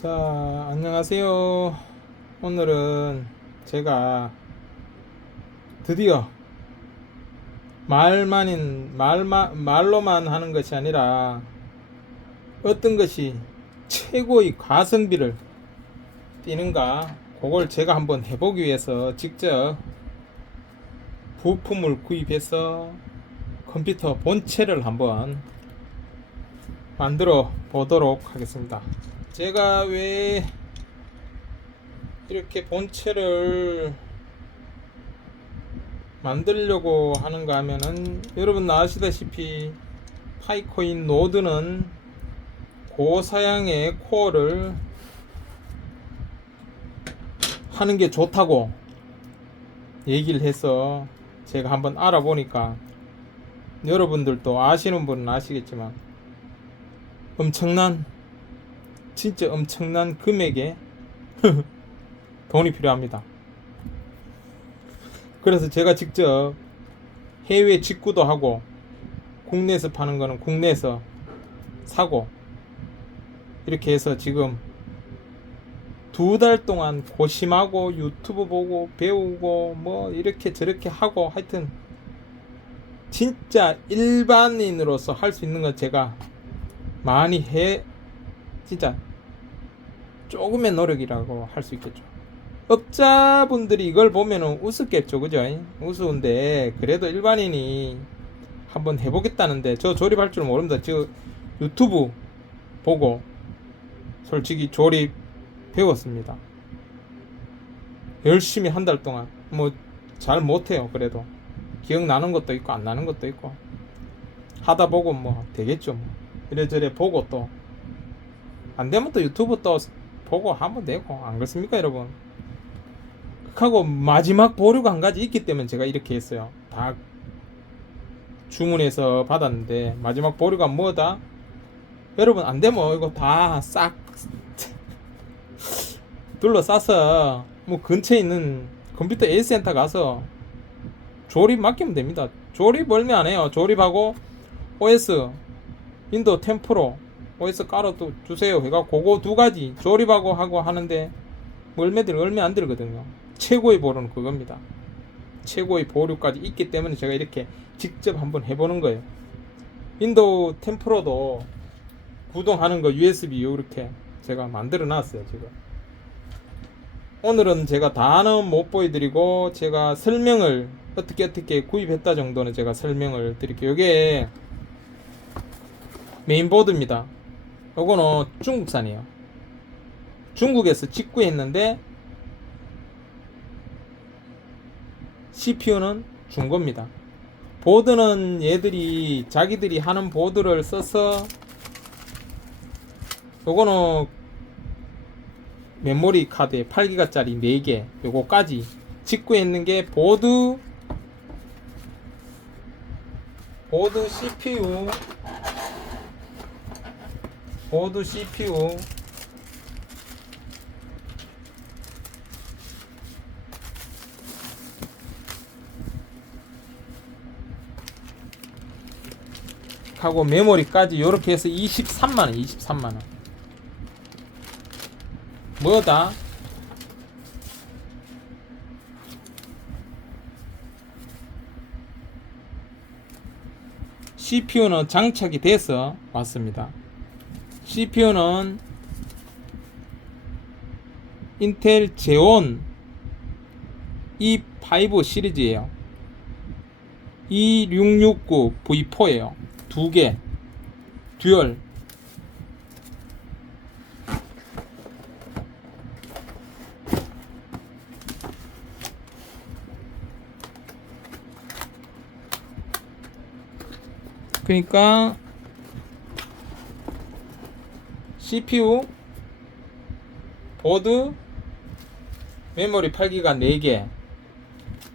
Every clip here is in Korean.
자, 안녕하세요. 오늘은 제가 드디어 말로만 하는 것이 아니라 어떤 것이 최고의 가성비를 띠는가, 그걸 제가 한번 해보기 위해서 직접 부품을 구입해서 컴퓨터 본체를 한번 만들어 보도록 하겠습니다. 제가 왜 이렇게 본체를 만들려고 하는가 하면은, 여러분 아시다시피 파이코인 노드는 고사양의 코어를 하는 게 좋다고 얘기를 해서 제가 한번 알아보니까, 여러분들도 아시는 분은 아시겠지만 진짜 엄청난 금액의 돈이 필요합니다. 그래서 제가 직접 해외 직구도 하고, 국내에서 파는 거는 국내에서 사고, 이렇게 해서 지금 2달 동안 고심하고 유튜브 보고 배우고 뭐 이렇게 저렇게 하고, 하여튼 진짜 일반인으로서 할 수 있는 건 제가 많이 진짜 조금의 노력이라고 할 수 있겠죠. 업자분들이 이걸 보면은 우습겠죠, 그죠? 우스운데 그래도 일반인이 한번 해보겠다는데, 저 조립할 줄 모릅니다. 저 유튜브 보고 솔직히 조립 배웠습니다. 열심히 한 달 동안 뭐 잘 못해요. 그래도 기억나는 것도 있고 안 나는 것도 있고 하다 보고 뭐 되겠죠. 뭐 이래저래 보고 또 안 되면 또 유튜브 또 보고 하면 되고, 안 그렇습니까 여러분? 하고 마지막 보류가 한 가지 있기 때문에 제가 이렇게 했어요. 다 주문해서 받았는데 마지막 보류가 뭐다? 여러분 안 되면 이거 다 싹 둘러싸서 뭐 근처에 있는 컴퓨터 A센터 가서 조립 맡기면 됩니다. 조립 얼마 안 해요. 조립하고 OS 윈도우 10 프로 OS 깔아 주세요. 해갖고 그거 두 가지 조립하고 하고 하는데 얼마 안 들거든요. 최고의 보루는 그겁니다. 최고의 보루까지 있기 때문에 제가 이렇게 직접 한번 해보는 거예요. 윈도우 10 프로도 구동하는 거 USB 이렇게 제가 만들어 놨어요. 지금 오늘은 제가 다는 못 보여드리고, 제가 설명을 어떻게 구입했다 정도는 제가 설명을 드릴게요. 이게 메인보드입니다. 이거는 중국산이에요. 중국에서 직구했는데 CPU는 중고입니다. 보드는 얘들이 자기들이 하는 보드를 써서, 요거는 메모리 카드에 8기가짜리 4개 요거까지 직구했는 게 보드 CPU 하고 메모리까지 요렇게 해서 23만원. 뭐다? CPU는 장착이 돼서 왔습니다. CPU는 인텔 제온 E5 시리즈예요. E669 V4예요. 두 개 듀얼. 그러니까 CPU, 보드, 메모리 8기가 4개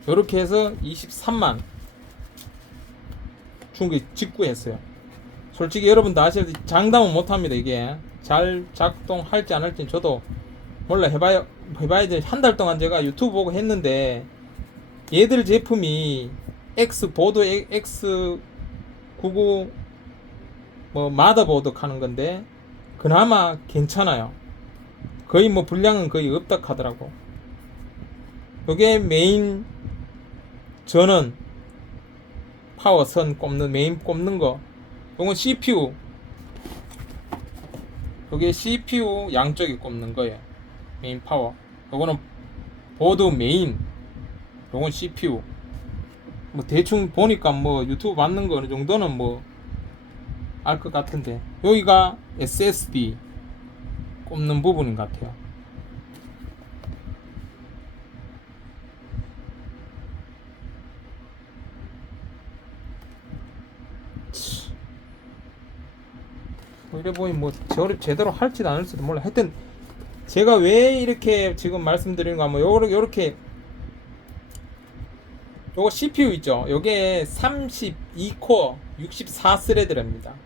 요렇게 해서 23만 중국 직구했어요. 솔직히 여러분도 아시다시피 장담은 못합니다. 이게 잘 작동할지 안 할지 저도 몰라. 해봐야지. 한 달 동안 제가 유튜브 보고 했는데, 얘들 제품이 보드 X99 뭐 마더보드 하는 건데 그나마 괜찮아요. 거의 뭐 분량은 거의 없다 하더라고. 요게 메인 전원 파워선 꼽는 메인 꼽는 거. 요건 CPU. 요게 CPU 양쪽에 꼽는 거예요. 메인 파워. 요거는 보드 메인. 요건 CPU. 뭐 대충 보니까 뭐 유튜브 받는 거 어느 정도는 뭐 알 것 같은데, 여기가 SSD 꼽는 부분인 것 같아요. 뭐 이래 보니 뭐 조립 제대로 할지도 안 할지도 몰라. 하여튼 제가 왜 이렇게 지금 말씀드리는 거 하면 요렇게 요거 CPU 있죠. 요게 32코어 64스레드랍니다.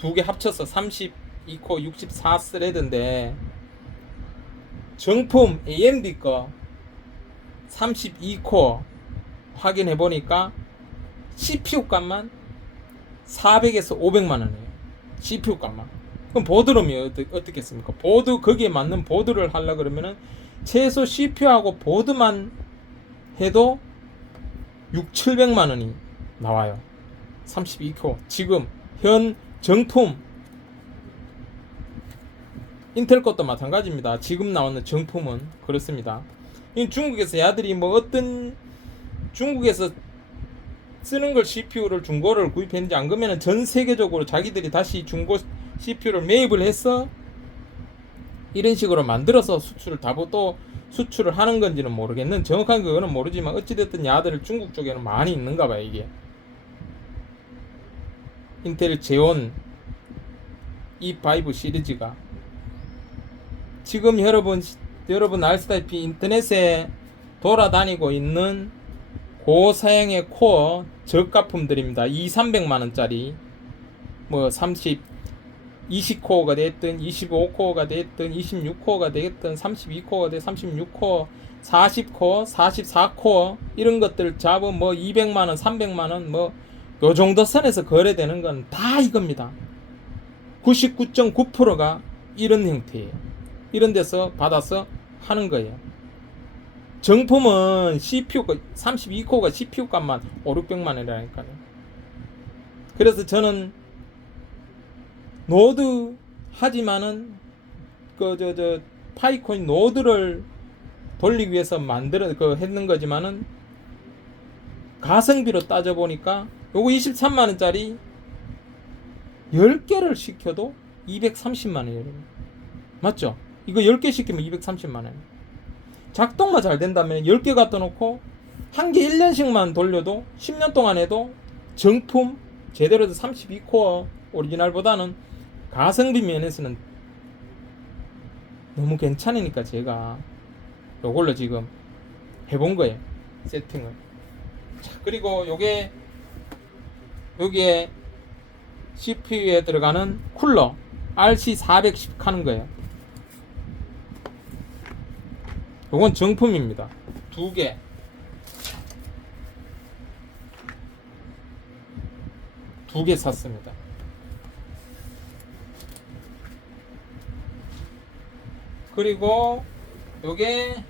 두 개 합쳐서 32코어 64스레드인데 정품 AMD 거 32코어 확인해 보니까 CPU 값만 400에서 500만 원이에요. CPU 값만. 그럼 보드룸이 어떻겠습니까? 보드, 거기에 맞는 보드를 하려 그러면은 최소 CPU하고 보드만 해도 6,700만 원이 나와요. 32코어. 지금 현 정품 인텔 것도 마찬가지입니다. 지금 나오는 정품은 그렇습니다. 중국에서 야들이 뭐 어떤 중국에서 쓰는 걸 CPU를 중고를 구입했는지 안 그러면 전 세계적으로 자기들이 다시 중고 CPU를 매입을 해서 이런 식으로 만들어서 수출을 또 수출을 하는 건지는 모르겠는, 정확한 그거는 모르지만 어찌됐든 야들 중국 쪽에는 많이 있는가 봐요. 이게 인텔 제온 E5 시리즈가 지금 여러분 아시다시피 인터넷에 돌아다니고 있는 고사양의 코어 저가품들입니다. 2,300만원짜리 뭐 20코어가 됐든 25코어가 됐든 26코어가 됐든 32코어가 됐든 36코어 40코어 44코어 이런 것들 잡은 뭐 200만원 300만원 뭐 요정도 선에서 거래되는 건 다 이겁니다. 99.9%가 이런 형태예요. 이런 데서 받아서 하는 거예요. 정품은 CPU가 32코어가 CPU 값만 5,600만원이라니까요. 그래서 저는 노드 하지만은 파이코인 노드를 돌리기 위해서 했는 거지만은 가성비로 따져보니까 요거 23만원짜리 10개를 시켜도 230만원이에요. 맞죠? 이거 10개 시키면 230만원. 작동만 잘 된다면 10개 갖다 놓고 한 개 1년씩만 돌려도 10년 동안 해도 정품 제대로 32코어 오리지널보다는 가성비 면에서는 너무 괜찮으니까 제가 요걸로 지금 해본 거예요. 세팅을. 자, 그리고 여기에 CPU에 들어가는 쿨러 RC410 하는 거예요. 요건 정품입니다. 두 개 샀습니다. 그리고 요게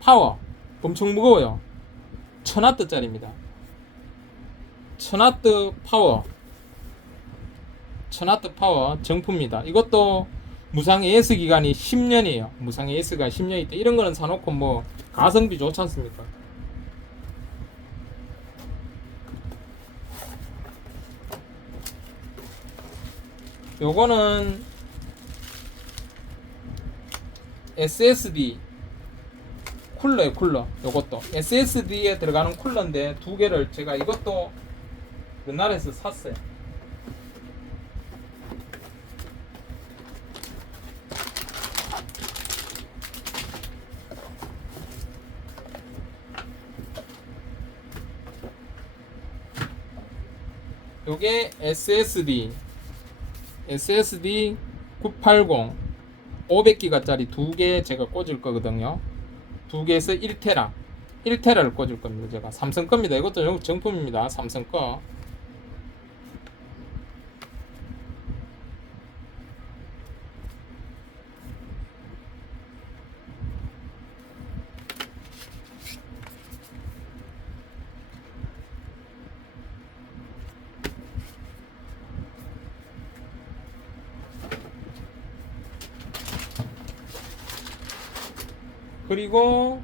파워 엄청 무거워요. 1000W짜리입니다. 1000W 파워 정품입니다. 이것도 무상 AS 기간이 10년이에요. 무상 AS가 10년이 있다. 이런 거는 사놓고 뭐 가성비 좋지 않습니까? 요거는 SSD 쿨러예요. 쿨러. 요것도 SSD에 들어가는 쿨러인데 두 개를 제가 이것도 옛날에서 샀어요. 요게 SSD 980 500기가짜리 두 개 제가 꽂을 거거든요. 두 개에서 1테라를 꽂을 겁니다. 제가 삼성 겁니다. 이것도 정품입니다. 삼성 거. 그리고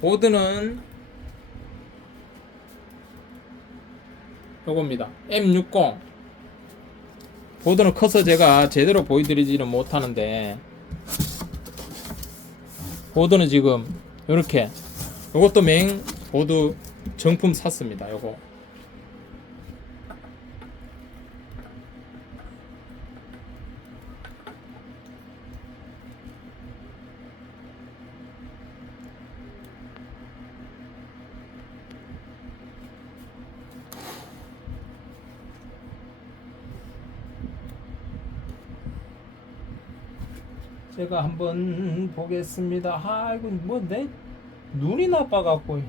보드는 요겁니다. M60. 보드는 커서 제가 제대로 보여드리지는 못하는데, 보드는 지금 요렇게, 요것도 맹 보드 정품 샀습니다. 요거 제가 한번 보겠습니다. 아이고 뭐 내 눈이 나빠갖고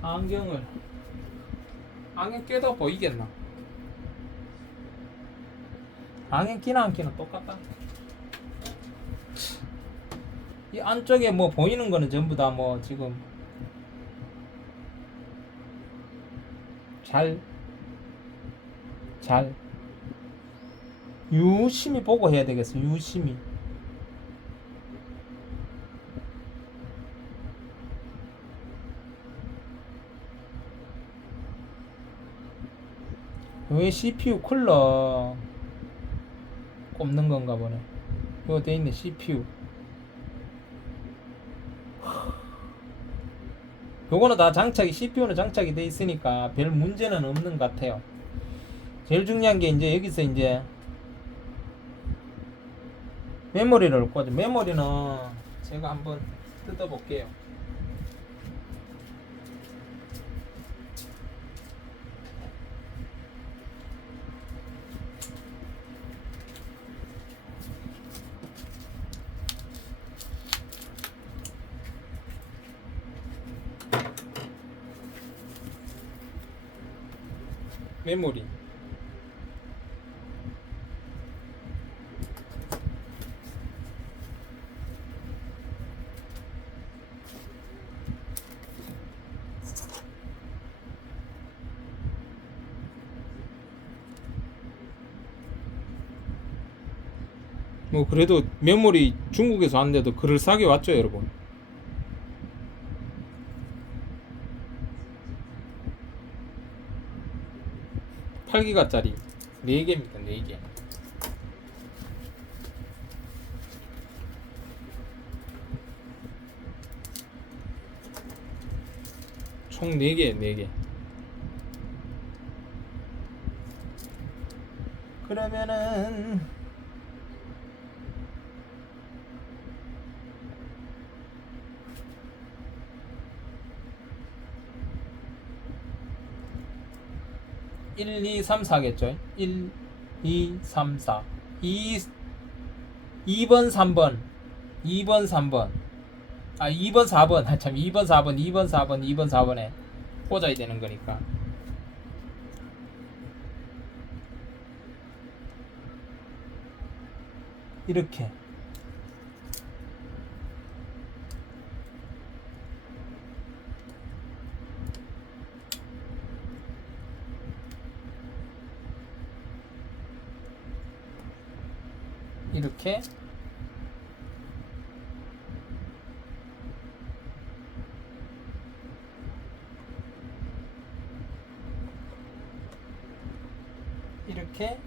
안경 껴도 보이겠나? 안경 끼나 안 끼나 똑같다. 이 안쪽에 뭐 보이는 거는 전부 다 뭐 지금 잘 유심히 보고 해야 되겠어. 유심히. 왜 CPU 쿨러 꼽는 건가 보네. 이거 돼 있네. CPU. 요거는 다 장착이, CPU는 장착이 돼 있으니까 별 문제는 없는 것 같아요. 제일 중요한 게 이제 여기서 이제 메모리를 꽂아. 메모리는 제가 한번 뜯어 볼게요. 메모리 뭐 그래도 메모리 중국에서 왔는데도 그럴싸하게 왔죠 여러분. 8기가짜리 4개입니다. 4개. 총 4개, 4개. 그러면은 1, 2, 3, 4겠죠? 1, 2, 3, 4. 2번, 3번. 2번, 3번. 2번, 4번. 참, 2번, 4번, 2번, 4번, 2번, 4번에 꽂아야 되는 거니까. 이렇게. 이렇게 이렇게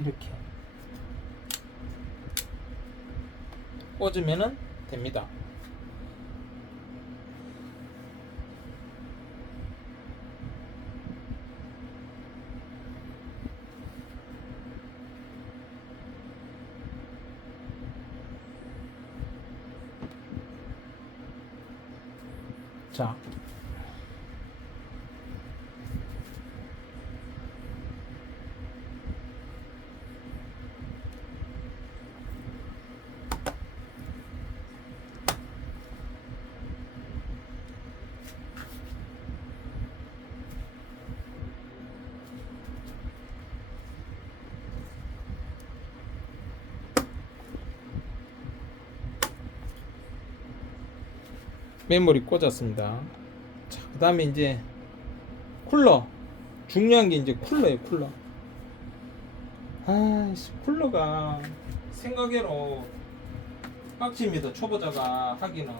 이렇게 꽂으면은 됩니다. 자, 메모리 꽂았습니다. 자, 그 다음에 이제 쿨러. 중요한 게 이제 쿨러예요, 쿨러. 아이씨, 쿨러가 생각외로 빡칩니다. 초보자가 하기는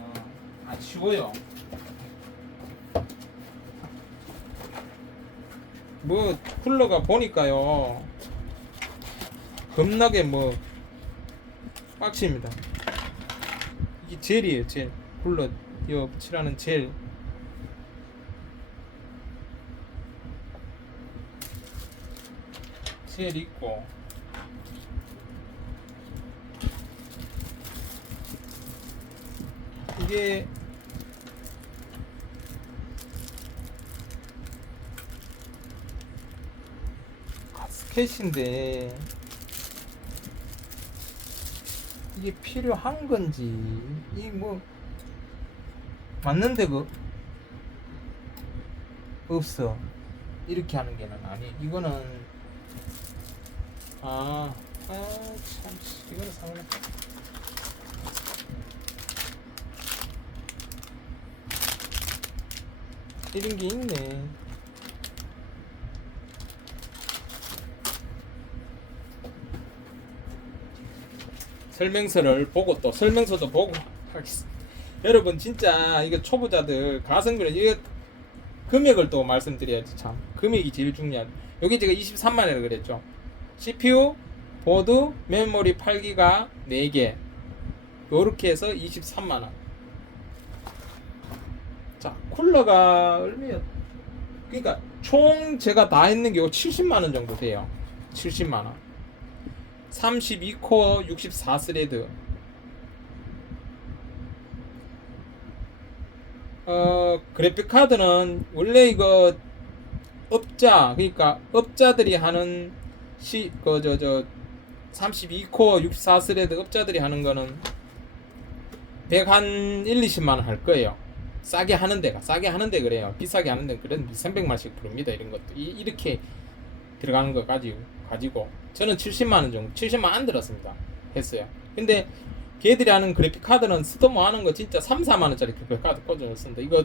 안 쉬워요. 뭐 쿨러가 보니까요 겁나게 뭐 빡칩니다. 이게 젤이에요, 젤. 쿨러 이어 붙이라는 젤. 젤 있고, 이게 스켓인데 이게 필요한 건지, 이 뭐 맞는데 그 없어 이렇게 하는 게는 아니. 이거는 참 이거는 상관. 이런 게 있네. 설명서를 보고 또 설명서도 보고 하겠습니다. 여러분 진짜 이거 초보자들 가성비를, 이거 금액을 또 말씀드려야지. 참 금액이 제일 중요한. 여기 제가 23만원이라고 그랬죠. CPU, 보드, 메모리 8기가 4개 요렇게 해서 23만원. 자, 쿨러가 얼마야? 그러니까 총 제가 다 했는 게 70만원 정도 돼요. 70만원. 32코어 64스레드. 그래픽카드는 원래 이거 업자, 그러니까 업자들이 하는 32코어 64스레드 업자들이 하는 거는 100한 1, 20만원 할 거예요. 싸게 하는 데가, 싸게 하는 데 그래요. 비싸게 하는 데는 그래도 300만원씩 부릅니다. 이런 것도 이렇게 들어가는 거 가지고 저는 70만원 정도, 70만원 안 들었습니다. 했어요. 근데 걔들이 하는 그래픽카드는 쓰도 뭐 하는 거 진짜 3, 4만원짜리 그래픽카드 꽂아줬습니다. 이거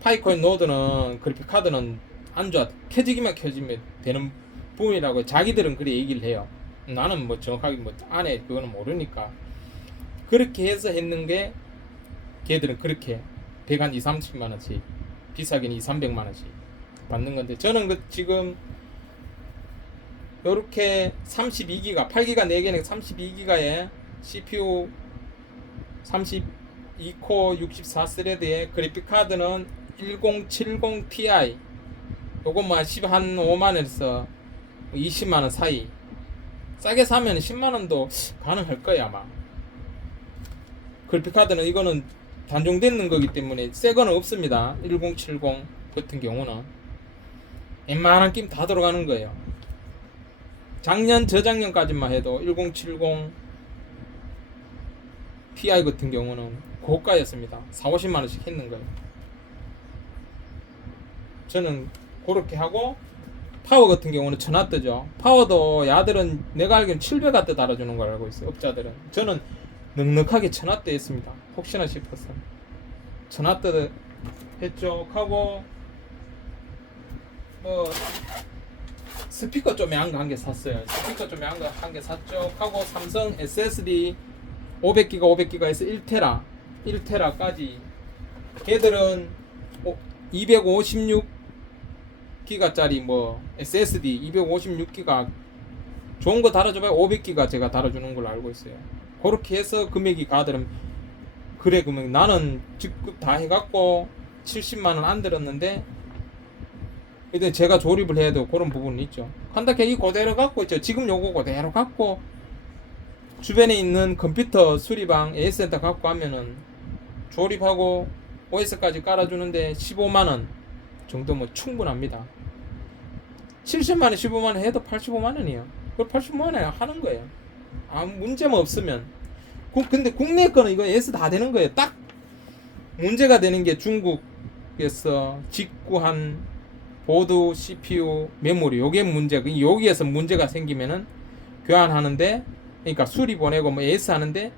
파이코인 노드는 그래픽카드는 안 좋아. 켜지기만 켜지면 되는 부분이라고 자기들은 그래 얘기를 해요. 나는 뭐 정확하게 뭐 안에 그거는 모르니까. 그렇게 해서 했는 게 걔들은 그렇게 100한 2, 30만원씩, 비싸게는 2, 300만원씩 받는 건데, 저는 그 지금 요렇게 32기가 8기가 4개는 32기가에 CPU 32코어 64스레드에 그래픽카드는 1070 Ti, 요거 뭐 한 5만원에서 20만원 사이. 싸게 사면 10만원도 가능할 거야 아마. 그래픽카드는 이거는 단종되는 거기 때문에 새 거는 없습니다. 1070 같은 경우는 웬만한 게임 다 들어가는 거예요. 작년 저작년까지만 해도 1070 Ti 같은 경우는 고가였습니다. 4, 50만원씩 했는 거예요. 저는 그렇게 하고, 파워 같은 경우는 1000W죠. 파워도 야들은 내가 알기로는 700W 달아주는 걸 알고 있어요. 업자들은. 저는 넉넉하게 1000W 했습니다. 혹시나 싶어서 1000W 했죠. 하고 뭐 스피커 좀 야한 거 한 개 샀어요. 스피커 좀 야한 거 한 개 샀죠. 하고 삼성 SSD 500기가 500기가에서 1테라까지. 걔들은 256기가짜리 뭐 SSD 256기가 좋은 거 달아줘봐야 500기가 제가 달아주는 걸로 알고 있어요. 그렇게 해서 금액이 가더라면, 그래 금액 나는 직급 다 해갖고 70만원 안 들었는데, 일단 제가 조립을 해야 되고 그런 부분은 있죠. 한다케 이 그대로 갖고 있죠. 지금 요거 그대로 갖고 주변에 있는 컴퓨터 수리방 AS센터 갖고 하면은 조립하고 OS까지 깔아주는데 15만원 정도면 충분합니다. 70만원 15만원 해도 85만원이에요 그걸 85만원에 하는 거예요. 아무 문제만 없으면. 근데 국내 거는 이거 AS 다 되는 거예요. 딱 문제가 되는 게 중국에서 직구한 보드, CPU, 메모리, 요게 문제가, 여기에서 문제가 생기면은 교환하는데, 그러니까 수리 보내고 뭐 AS 하는데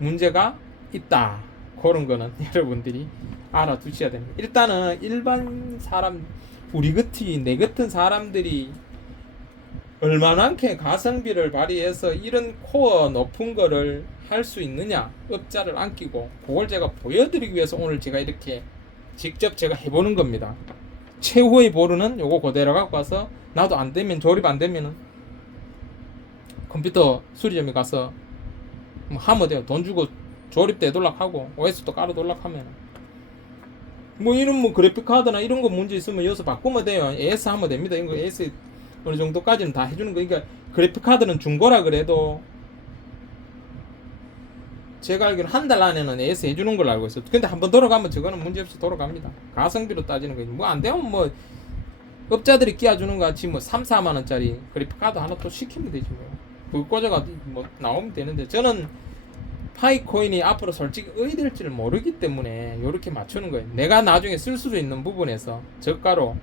문제가 있다. 그런 거는 여러분들이 알아두셔야 됩니다. 일단은 일반 사람, 우리 같이 내 같은 사람들이 얼마만큼 가성비를 발휘해서 이런 코어 높은 거를 할 수 있느냐, 업자를 안 끼고, 그걸 제가 보여드리기 위해서 오늘 제가 이렇게 직접 제가 해보는 겁니다. 최후의 보루는 요거 그대로 갖고 와서, 나도 안 되면, 조립 안 되면은 컴퓨터 수리점에 가서 뭐 하면 돼요. 돈 주고 조립돼 돌락하고 OS도 깔아 돌락하면 뭐 이런 뭐 그래픽 카드나 이런 거 문제 있으면 여기서 바꾸면 돼요. AS 하면 됩니다. 이거 AS 어느 정도까지는 다 해주는 거. 그러니까 그래픽 카드는 중고라 그래도 제가 알기로 한 달 안에는 AS 해주는 걸로 알고 있어요. 근데 한번 돌아가면 저거는 문제없이 돌아갑니다. 가성비로 따지는 거지. 뭐 안 되면 뭐 업자들이 끼워주는 거 같이 뭐 3, 4만 원짜리 그래픽 카드 하나 또 시키면 되지 뭐. 그거 꽂아가 뭐 나오면 되는데, 저는 파이코인이 앞으로 솔직히 어디될지를 모르기 때문에 이렇게 맞추는 거예요. 내가 나중에 쓸 수도 있는 부분에서 저가로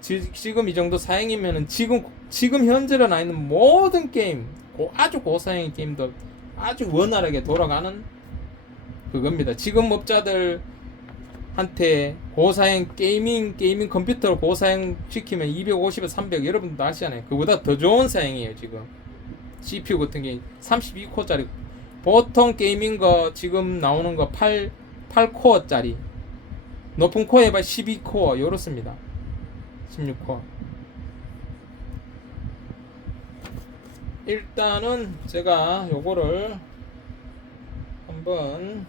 지금 이 정도 사양이면은 지금 현재로 나 있는 모든 게임, 아주 고사양의 게임도 아주 원활하게 돌아가는 그겁니다. 지금 업자들한테 고사양 게이밍 컴퓨터를 고사양 시키면 250에 300, 여러분도 아시잖아요. 그보다 더 좋은 사양이에요. 지금 CPU 같은 게 32코어짜리, 보통 게이밍 거 지금 나오는 거 8코어짜리, 높은 코어 해봐 12코어 요렇습니다. 16코어. 일단은 제가 요거를 한번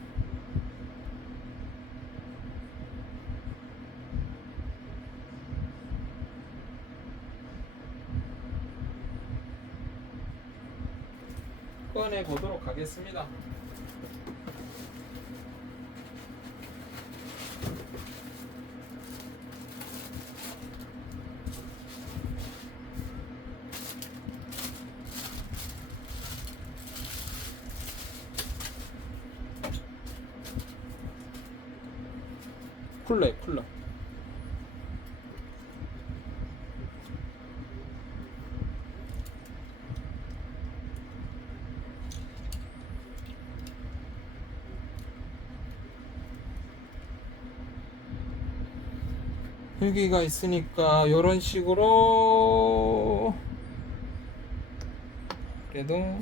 꺼내 보도록 하겠습니다. 쿨러에 쿨러. 여기가 있으니까 요런 식으로 그래도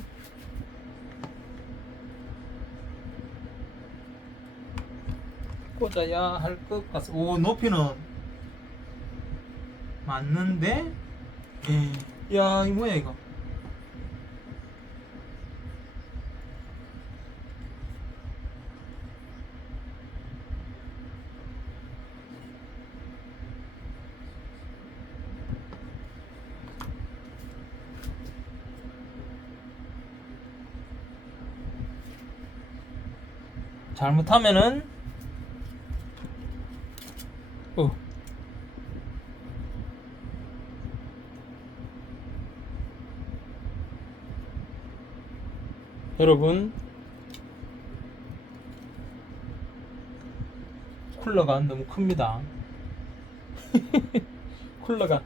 꽂아야 할 것 같습니다. 오, 높이는 맞는데? 야, 이 뭐야 이거? 잘못하면은 여러분, 쿨러가 너무 큽니다. 쿨러가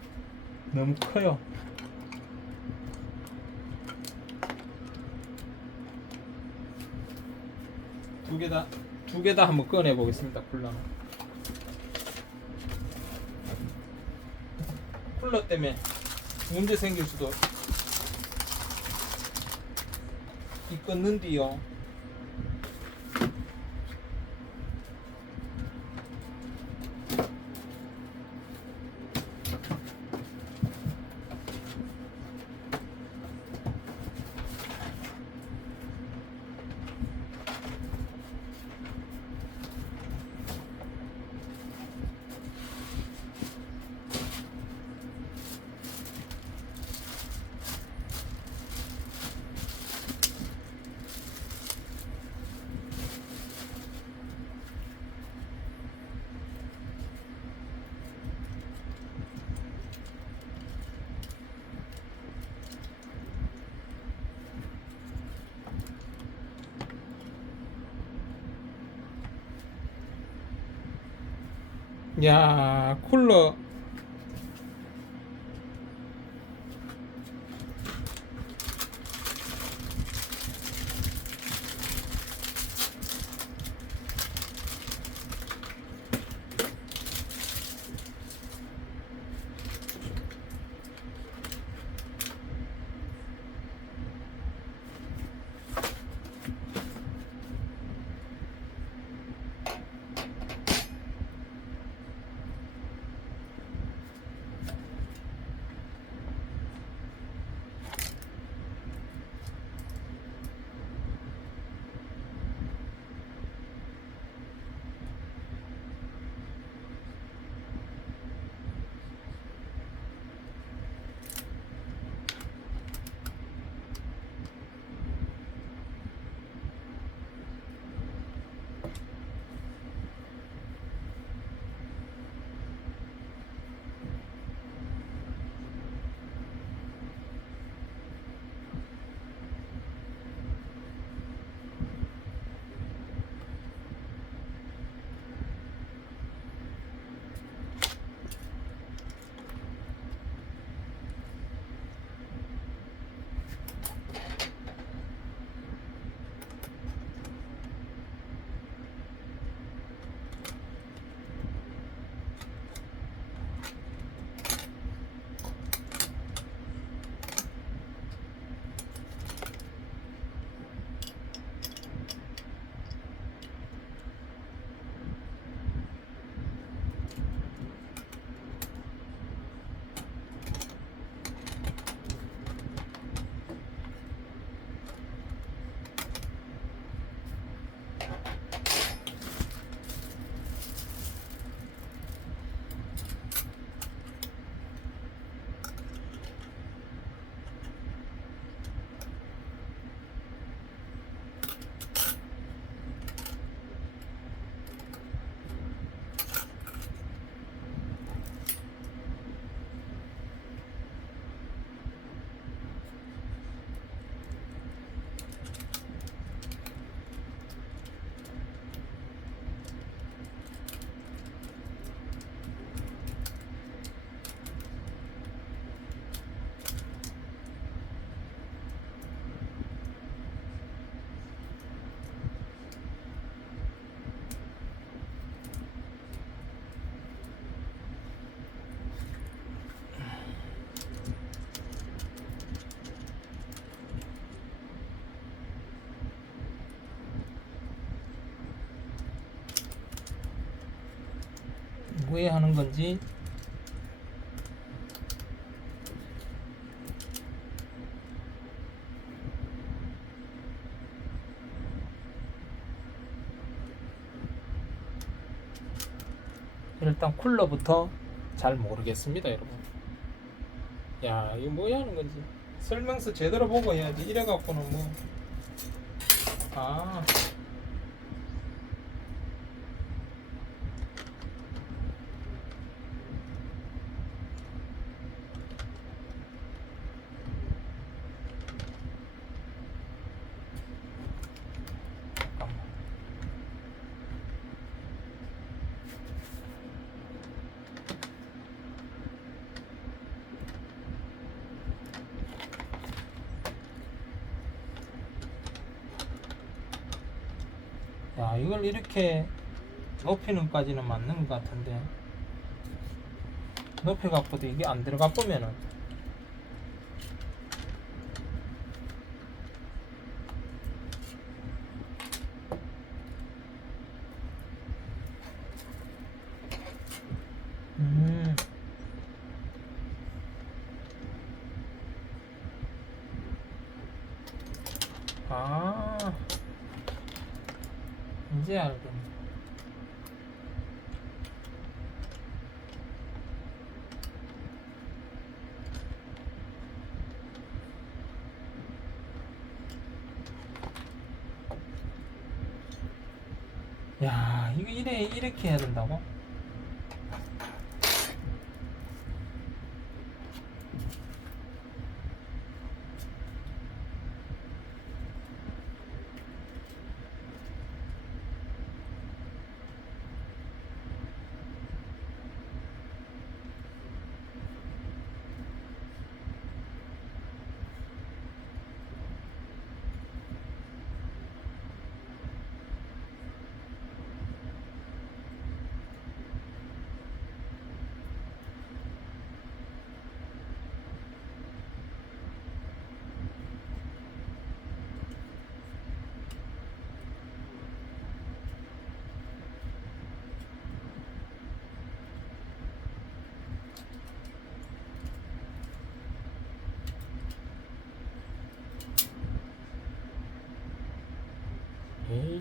너무 커요. 두 개 다 한번 꺼내 보겠습니다. 쿨러 때문에 문제 생길 수도 있겠는데요. 야, 쿨러 왜 하는 건지. 일단 쿨러부터 잘 모르겠습니다, 여러분. 야, 이거 뭐야 하는 건지 설명서 제대로 보고 해야지. 이래 갖고는 뭐. 아, 잠깐만. 야, 이걸 이렇게 높이는까지는 맞는 것 같은데, 높이 갖고도 이게 안 들어가 보면은. 음. 아, 이제 알겠네. 야, 이거 이렇게 해야 된다고? 에이.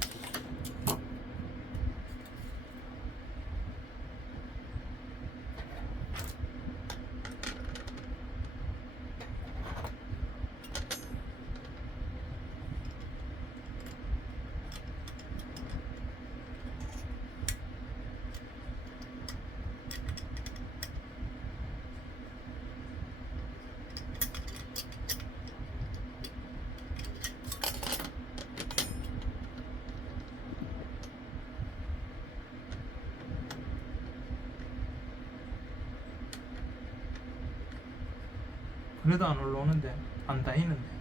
그래도 안 올라오는데, 안 다니는데.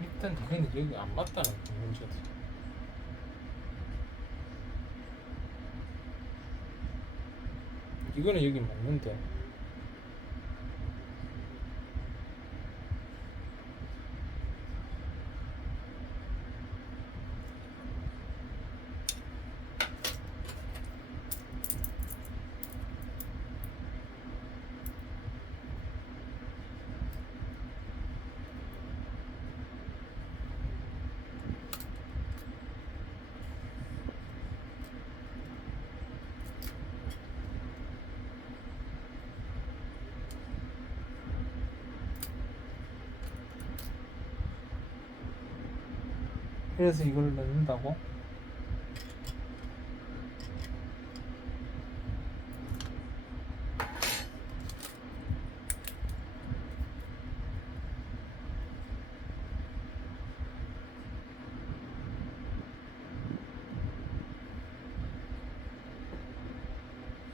일단 당연히 여기 안 맞다는 그 문제지. 이거는 여기 맞는데. 그래서 이걸 넣는다고?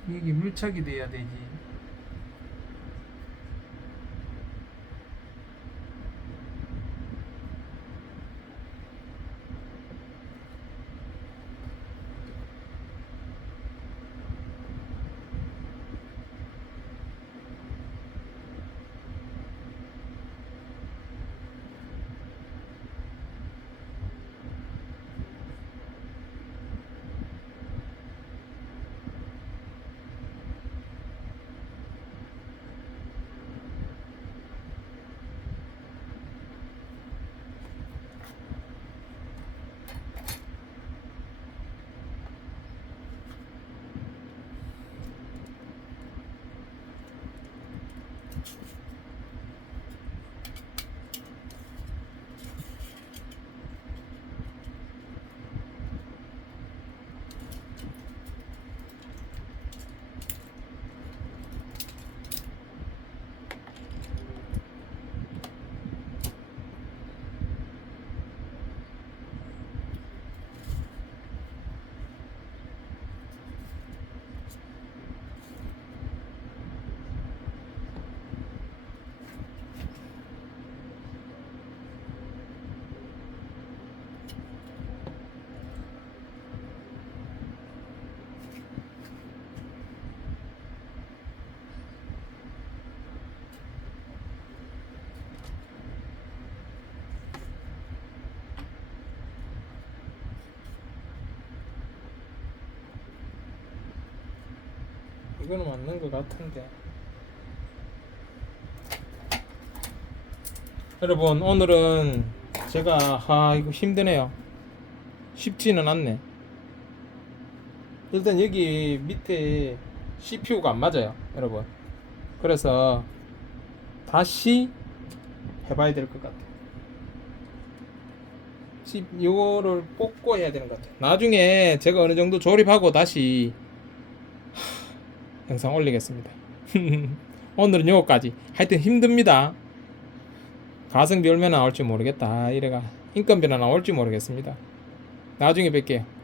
이게 밀착이 돼야 되지. 이거는 맞는 것 같은데. 여러분, 오늘은 제가 이거 힘드네요. 쉽지는 않네. 일단 여기 밑에 CPU가 안 맞아요, 여러분. 그래서 다시 해봐야 될 것 같아요. 이거를 뽑고 해야 되는 것 같아요. 나중에 제가 어느 정도 조립하고 다시 영상 올리겠습니다. 오늘은 요거까지. 하여튼 힘듭니다. 가성비 얼마나 나올지 모르겠다. 이래가 인건비나 나올지 모르겠습니다. 나중에 뵐게요.